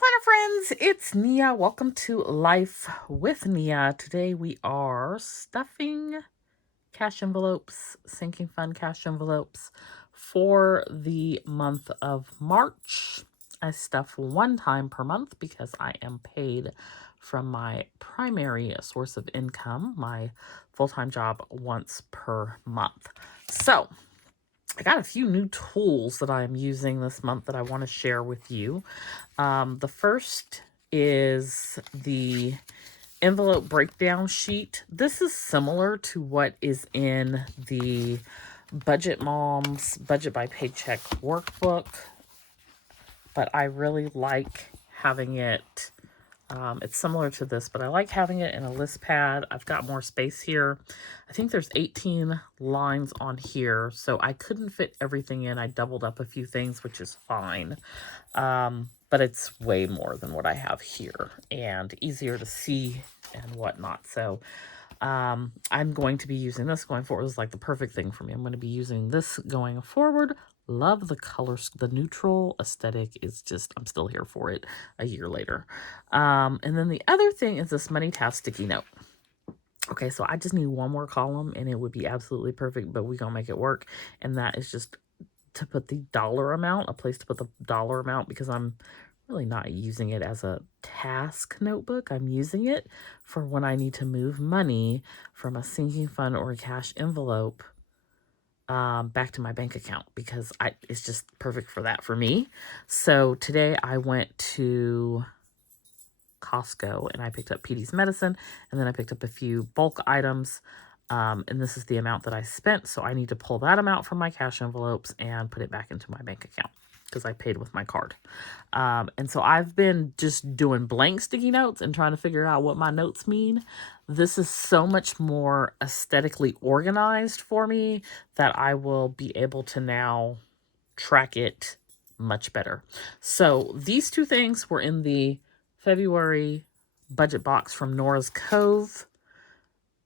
planner friends, it's Nia. Welcome to Life with Nia. Today we are stuffing cash envelopes, sinking fund cash envelopes for the month of March. I stuff one time per month because I am paid from my primary source of income, my full-time job, once per month. So I got a few new tools that I'm using this month that I want to share with you. The first is the envelope breakdown sheet. This is similar to what is in the Budget Mom's Budget by Paycheck workbook, but I really like having it. It's similar to this, but I like having it in a list pad. I've got more space here. I think there's 18 lines on here, so I couldn't fit everything in. I doubled up a few things, which is fine. But it's way more than what I have here and easier to see and whatnot. So I'm going to be using this going forward. It's like the perfect thing for me. I'm going to be using this going forward. Love the colors. The neutral aesthetic is just, I'm still here for it a year later. And then the other thing is this money task sticky note. Okay, so I just need one more column and it would be absolutely perfect, but we're going to make it work. And that is just to put the dollar amount, a place to put the dollar amount, because I'm really not using it as a task notebook. I'm using it for when I need to move money from a sinking fund or a cash envelope back to my bank account, because it's just perfect for that for me. So today I went to Costco and I picked up Petey's medicine, and then I picked up a few bulk items. And this is the amount that I spent. So I need to pull that amount from my cash envelopes and put it back into my bank account because I paid with my card. And so I've been just doing blank sticky notes and trying to figure out what my notes mean. This is so much more aesthetically organized for me that I will be able to now track it much better. So these two things were in the February budget box from Nora's Cove.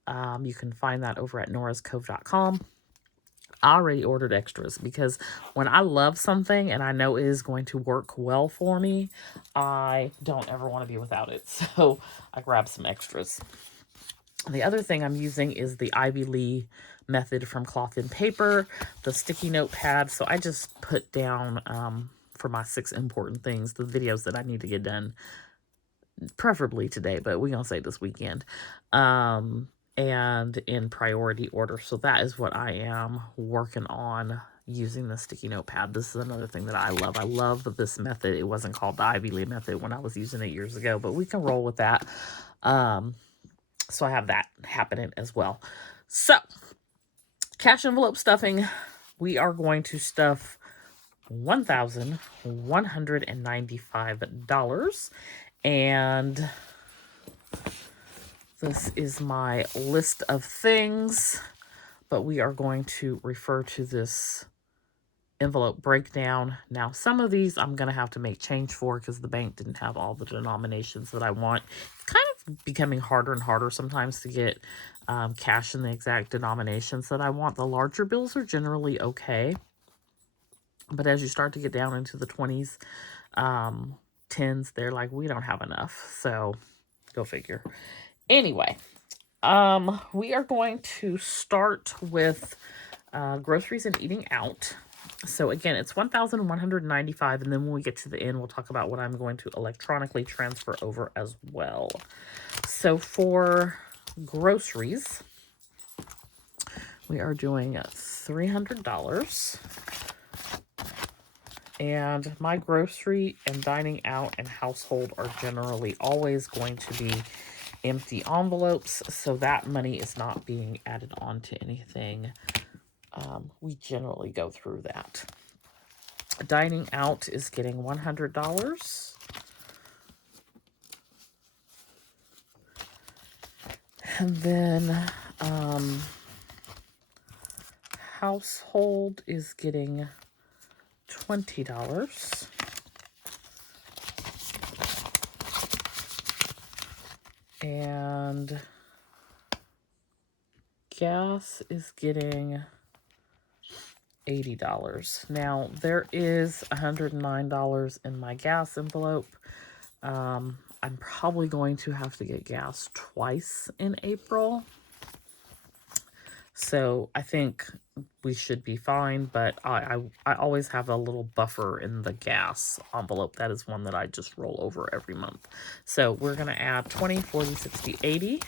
You can find that over at norascove.com. I already ordered extras because when I love something and I know it is going to work well for me, I don't ever want to be without it. So I grabbed some extras. The other thing I'm using is the Ivy Lee method from Cloth and Paper, the sticky note pad. So I just put down for my 6 important things, the videos that I need to get done, preferably today, but we're going to say this weekend. And in priority order. So that is what I am working on using the sticky note pad. This is another thing that I love. I love this method. It wasn't called the Ivy Lee method when I was using it years ago, but we can roll with that. So I have that happening as well. So cash envelope stuffing, we are going to stuff $1,195. And this is my list of things, but we are going to refer to this envelope breakdown. Now, some of these I'm going to have to make change for because the bank didn't have all the denominations that I want. It's kind of becoming harder and harder sometimes to get cash in the exact denominations that I want. The larger bills are generally okay, but as you start to get down into the 20s, 10s, they're like, we don't have enough. So go figure. Anyway, we are going to start with groceries and eating out. So again, it's $1,195, and then when we get to the end, we'll talk about what I'm going to electronically transfer over as well. So for groceries, we are doing $300. And my grocery and dining out and household are generally always going to be empty envelopes, so that money is not being added on to anything. We generally go through that. Dining out is getting $100. And then household is getting $20. And gas is getting $80. Now, there is $109 in my gas envelope, I'm probably going to have to get gas twice in April. So I think we should be fine, but I always have a little buffer in the gas envelope. That is one that I just roll over every month. So we're going to add 20, 40, 60, 80.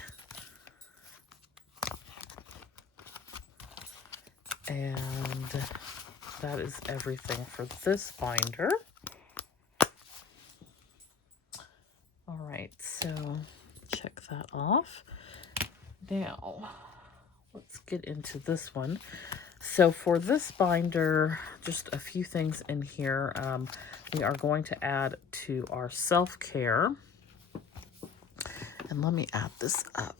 And that is everything for this binder. All right, so check that off. Now, let's get into this one. So for this binder, just a few things in here. We are going to add to our self-care. And let me add this up.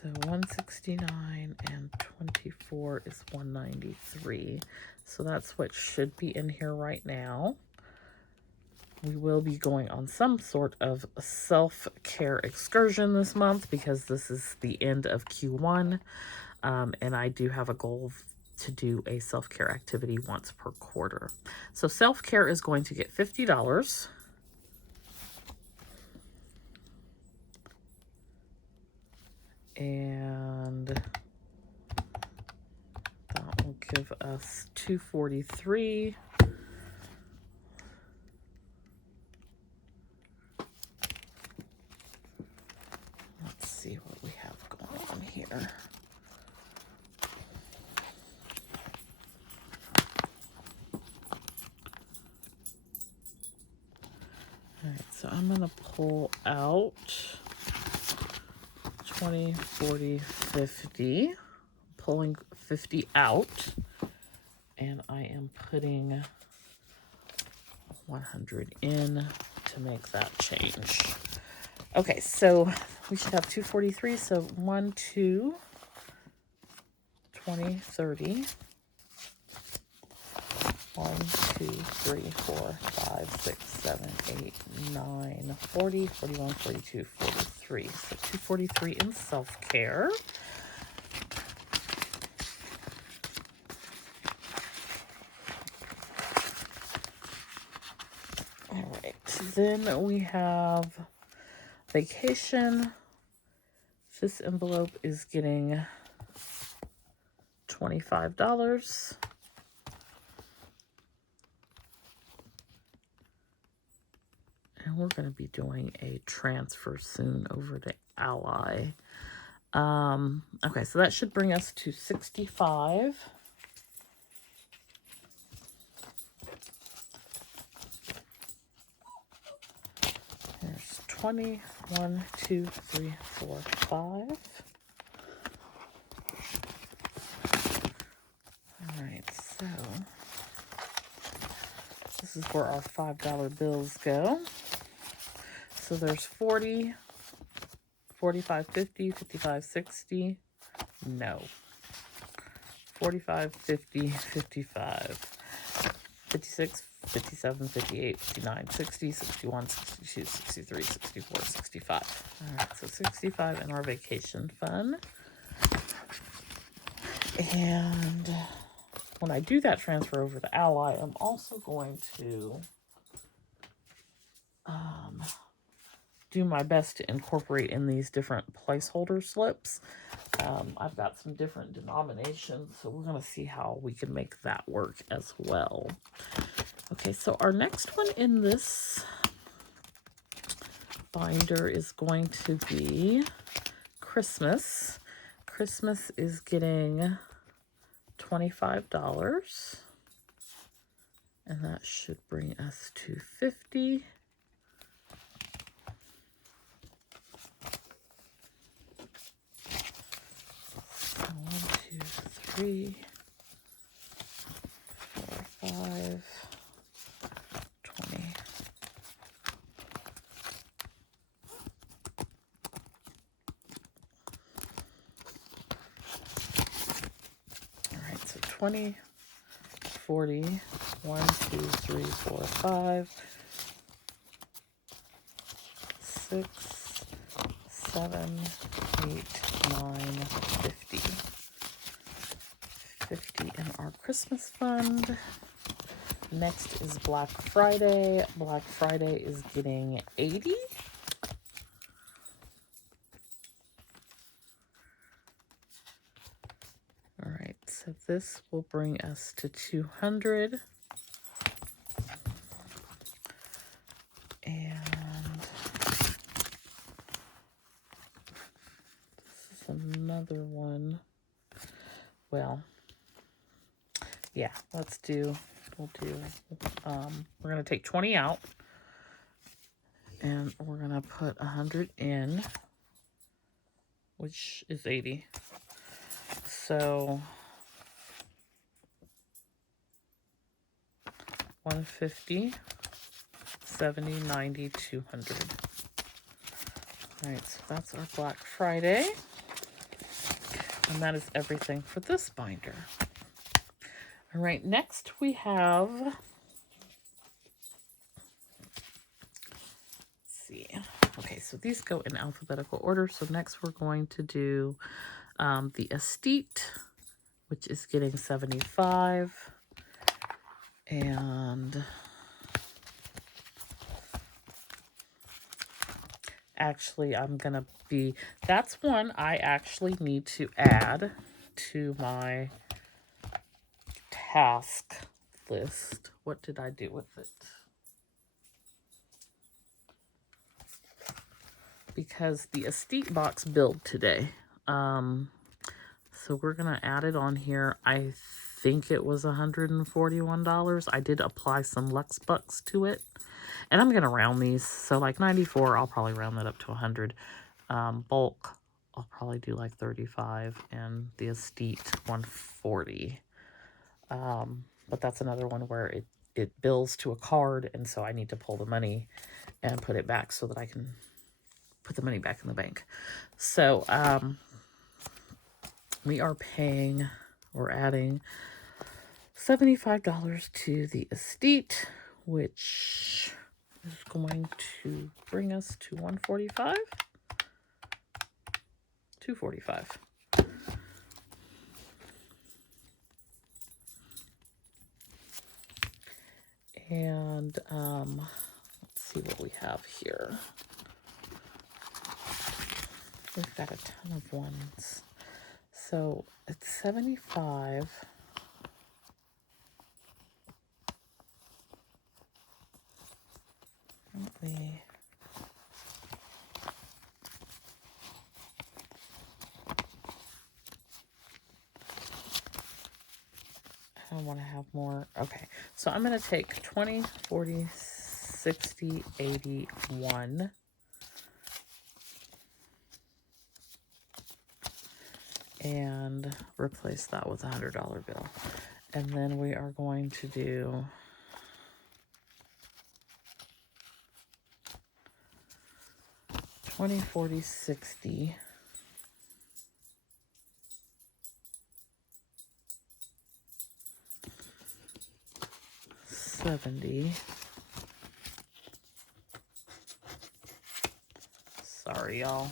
So 169 and 24 is 193. So that's what should be in here right now. We will be going on some sort of self-care excursion this month because this is the end of Q1. And I do have a goal to do a self-care activity once per quarter. So self-care is going to get $50. And that will give us $243. Let's see what we have going on here. All right, so I'm going to pull out 20, 40, 50. Pulling 50 out, and I am putting 100 in to make that change. Okay, so we should have 243, so 1, 2, 20, 30. 1, 2, 3, 4, 5, 6, 7, 8, 9, 40, 41, 42, 43. So 243 in self-care. All right, then we have vacation. This envelope is getting $25. And we're going to be doing a transfer soon over to Ally. Okay, so that should bring us to 65. There's 20, 1, 2, 3, 4, 5. All right, so this is where our $5 bills go. So there's 40, 45, 50, 55, 60. No. 45, 50, 55, 56, 57, 58, 59, 60, 61, 62, 63, 64, 65. All right, so 65 in our vacation fund. And when I do that transfer over to Ally, I'm also going to do my best to incorporate in these different placeholder slips. I've got some different denominations, so we're going to see how we can make that work as well. Okay, so our next one in this binder is going to be Christmas. Christmas is getting $25, and that should bring us to 50. So 1, 2, 3, 4, 5, 20. All right, so 20, 40, 1, 2, 3, 4, 5, 6, 7, 8, 9, 50. 50 in our Christmas fund. Next is Black Friday. Black Friday is getting 80. All right, so this will bring us to 200. And this is another one. Well, yeah, we'll do, we're going to take 20 out. And we're going to put 100 in, which is 80. So 150, 70, 90, 200. All right, so that's our Black Friday. And that is everything for this binder. All right, next we have, let's see. Okay, so these go in alphabetical order. So next we're going to do the Estate, which is getting 75. And actually, that's one I actually need to add to my task list. What did I do with it? Because the Estate box billed today. So we're going to add it on here. I think it was $141. I did apply some Lux Bucks to it. And I'm going to round these. So like 94, I'll probably round that up to 100. Bulk, I'll probably do like 35. And the Estate, 140. But that's another one where it bills to a card. And so I need to pull the money and put it back so that I can put the money back in the bank. So we are we're adding $75 to the Estate, which is going to bring us to 145, 245. And let's see what we have here. We've got a ton of ones. So it's 75. I want to have more. Okay, so I'm going to take 20, 40, 60, 81. And replace that with a $100 bill. And then we are going to do $20, $40, $60. 70. Sorry, y'all.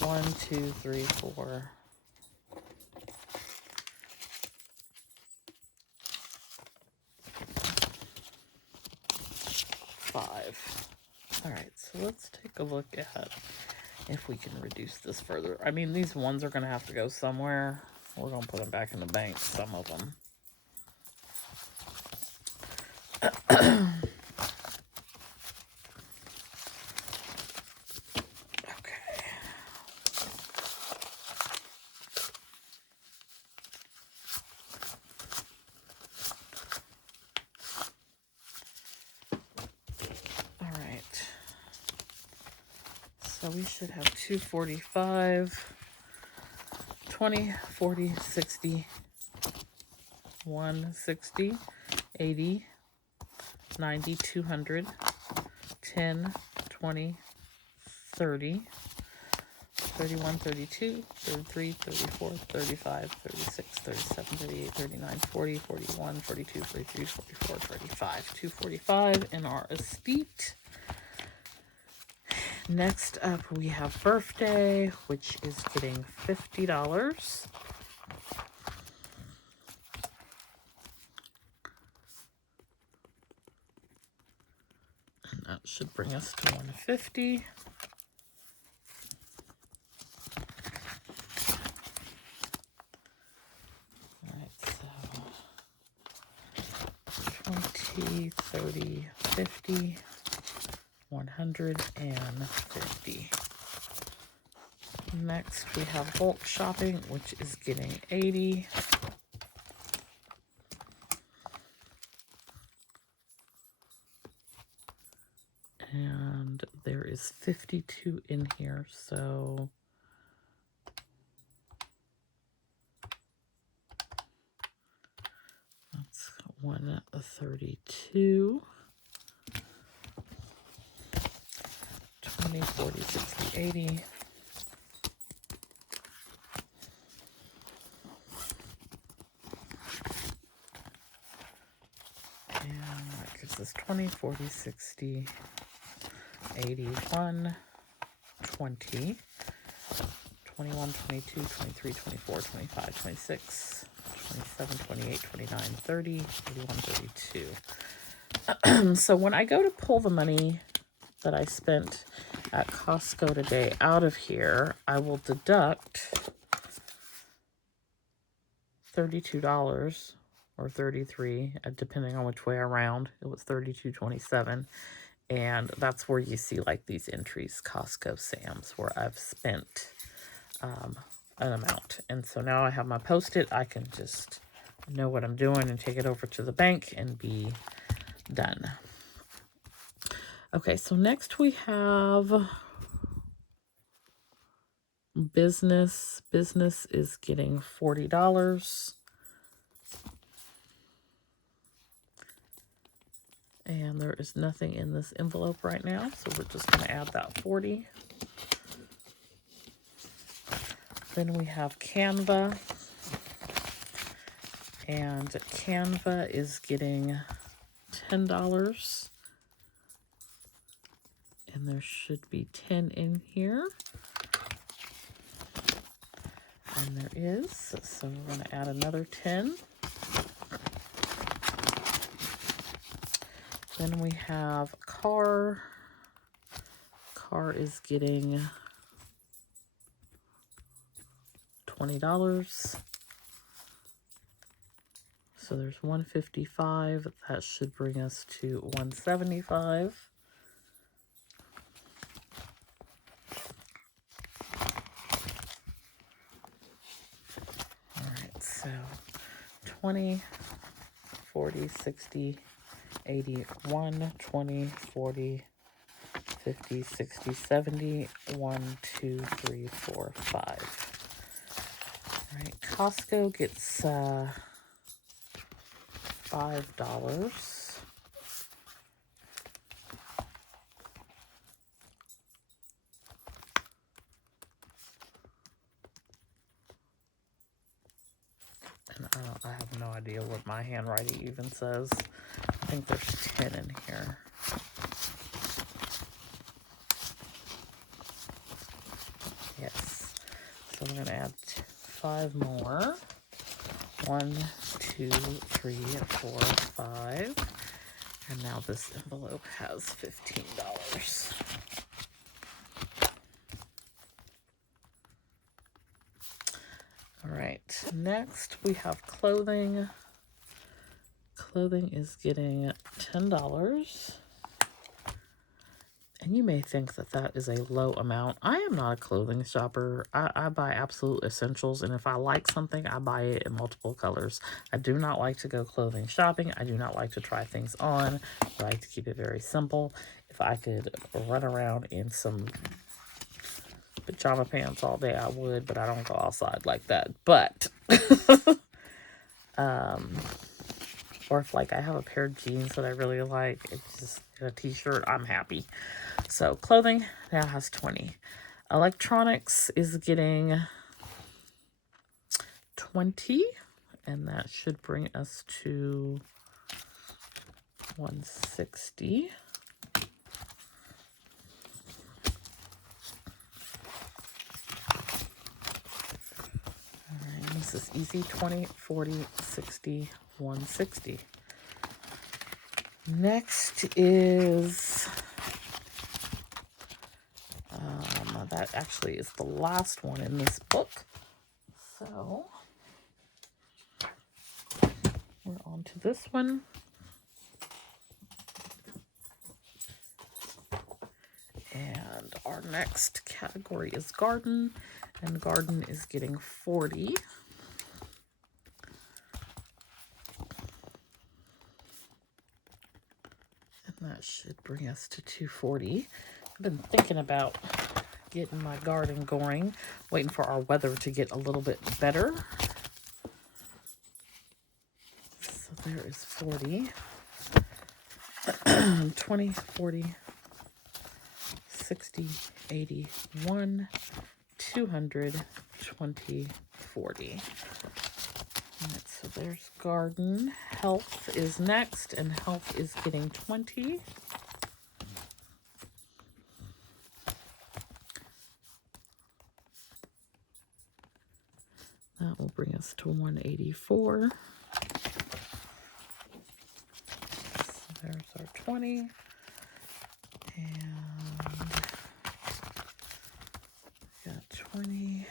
1, 2, 3, 4. 5. All right, so let's take a look at if we can reduce this further. I mean, these ones are going to have to go somewhere. We're going to put them back in the bank, some of them. So we should have 245, 20, 40, 60, 160, 80, 90, 200, 10, 20, 30, 31, 32, 33, 34, 35, 36, 37, 38, 39, 40, 41, 42, 43, 44, 45. 245 in our Estate. Next up, we have Birthday, which is getting $50. And that should bring us to 150. All right, so 20, 30, 50, 150. Next, we have bulk shopping, which is getting 80. And there is 52 in here, so that's 132. 20, 40, 60, 80. And that gives us 20, 40, 60, 81, 20, 21, 22, 23, 24, 25, 26, 27, 28, 29, 30, 31, 32. So when I go to pull the money that I spent at Costco today out of here, I will deduct $32 or 33, depending on which way around. It was 32.27, and that's where you see like these entries, Costco, Sam's, where I've spent an amount. And so now I have my Post-it. I can just know what I'm doing and take it over to the bank and be done. Okay, so next we have business. Business is getting $40. And there is nothing in this envelope right now, so we're just going to add that 40. Then we have Canva. And Canva is getting $10. And there should be 10 in here. And there is, so we're going to add another 10. Then we have car. Car is getting $20. So there's 155. That should bring us to 175. All right, so 20, 40, 60, 80, 1, 20, 40, 50, 60, 70, 1, 2, 3, 4, 5. All right, Costco gets $5. And I have no idea what my handwriting even says. I think there's 10 in here. Yes. So I'm going to add 5 more. 1, 2, 3, 4, 5. And now this envelope has $15. All right, next we have clothing. Clothing is getting $10. And you may think that that is a low amount. I am not a clothing shopper. I buy absolute essentials, and if I like something, I buy it in multiple colors. I do not like to go clothing shopping. I do not like to try things on. I like to keep it very simple. If I could run around in some pajama pants all day, I would, but I don't go outside like that. But, or if like I have a pair of jeans that I really like, it's just a t-shirt, I'm happy. So clothing now has 20. Electronics is getting 20, and that should bring us to 160. All right, this is easy. 20, 40, 60, 160. Next is, that actually is the last one in this book. So we're on to this one. And our next category is garden, and garden is getting 40. And that should bring us to 240. I've been thinking about getting my garden going, waiting for our weather to get a little bit better. So there is 40, 20, 40, 60, 80, 1, 200, 20, 40. All right, so there's garden. Health is next, and health is getting 20. That will bring us to 184. So there's our 20. And we got 20,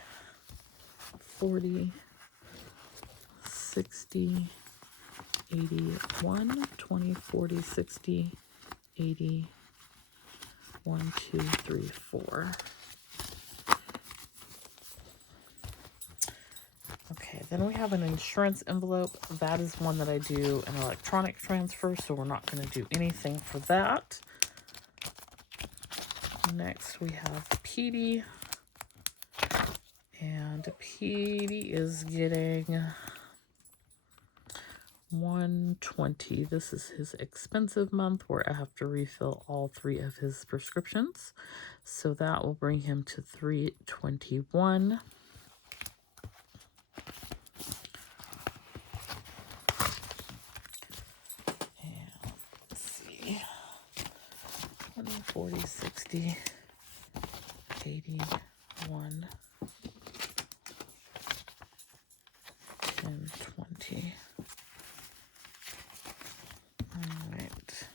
40, 60, 80, 1, 20, 40, 60, 80, 1, 2, 3, 4. Okay, then we have an insurance envelope. That is one that I do an electronic transfer, so we're not going to do anything for that. Next we have Petey, and Petey is getting 120. This is his expensive month where I have to refill all 3 of his prescriptions. So that will bring him to 321. And let's see. 20, 40, 60, 80, 1, 10, 20. All right.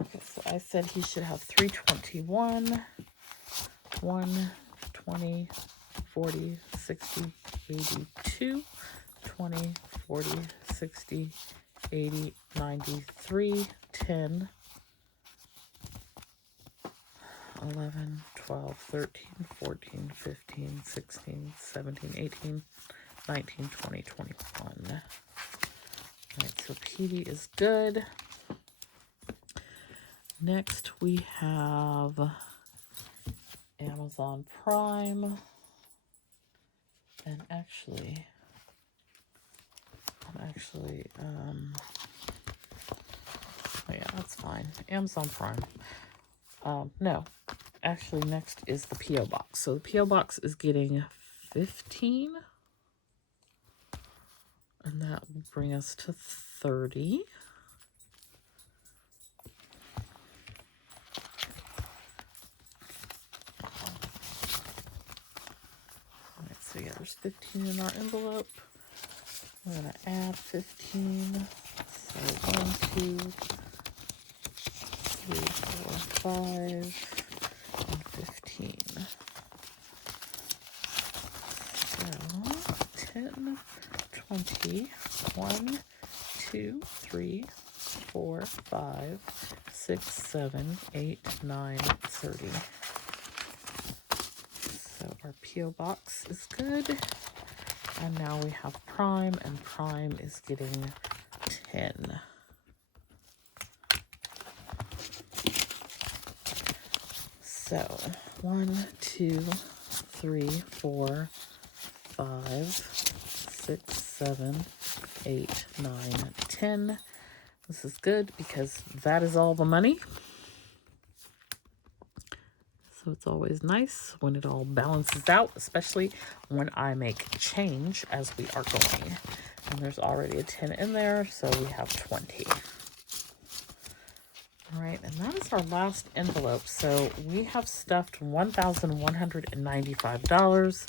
Okay, so I said he should have 321, 1, 20, 40, 60, 82, 20, 40, 60, 80, 93, 10, 11, 12, 13, 14, 15, 16, 17, 18, 19, 20, 21. All right, so PD is good. Next, we have Amazon Prime. And actually, oh yeah, that's fine. Amazon Prime. No, actually, next is the P.O. Box. So the P.O. Box is getting 15. And that will bring us to 30. Alright, so yeah, there's 15 in our envelope. We're going to add 15. So 1, 2, 3, 4, 5, and 15. So 10, 20, 1, 2, 3, 4, 5, 6, 7, 8, 9, 30. So our P.O. Box is good. And now we have Prime, and Prime is getting 10. So 1, 2, 3, 4, 5, 6, 7, 8, 9, 10. This is good because that is all the money. So it's always nice when it all balances out, especially when I make change as we are going. And there's already a 10 in there, so we have 20. All right, and that is our last envelope. So we have stuffed $1,195.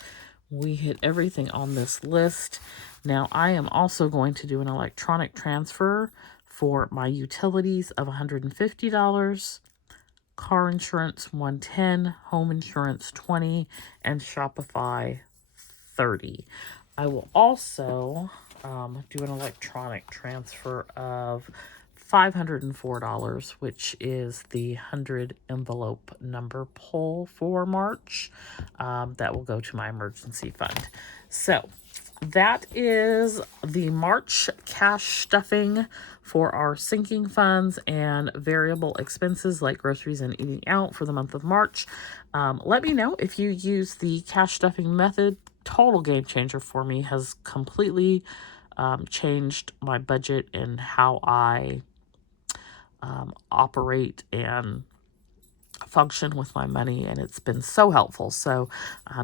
we hit everything on this list. Now, I am also going to do an electronic transfer for my utilities of $150, car insurance $110, home insurance $20, and Shopify $30. I will also do an electronic transfer of $504, which is the 100 envelope number pull for March. That will go to my emergency fund. So that is the March cash stuffing for our sinking funds and variable expenses like groceries and eating out for the month of March. Let me know if you use the cash stuffing method. Total game changer for me. Has completely changed my budget and how I operate and function with my money, and it's been so helpful. So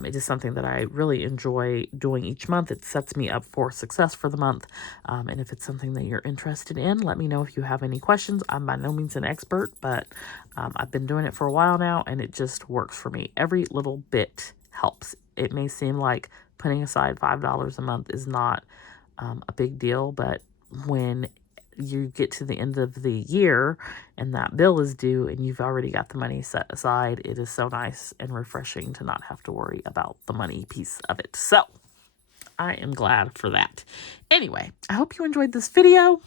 it is something that I really enjoy doing each month. It sets me up for success for the month. And if it's something that you're interested in, let me know if you have any questions. I'm by no means an expert, but I've been doing it for a while now, and it just works for me. Every little bit helps. It may seem like putting aside $5 a month is not a big deal, but when you get to the end of the year and that bill is due and you've already got the money set aside, it is so nice and refreshing to not have to worry about the money piece of it. So I am glad for that. Anyway, I hope you enjoyed this video.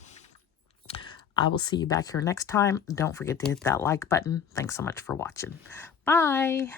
I will see you back here next time. Don't forget to hit that like button. Thanks so much for watching. Bye.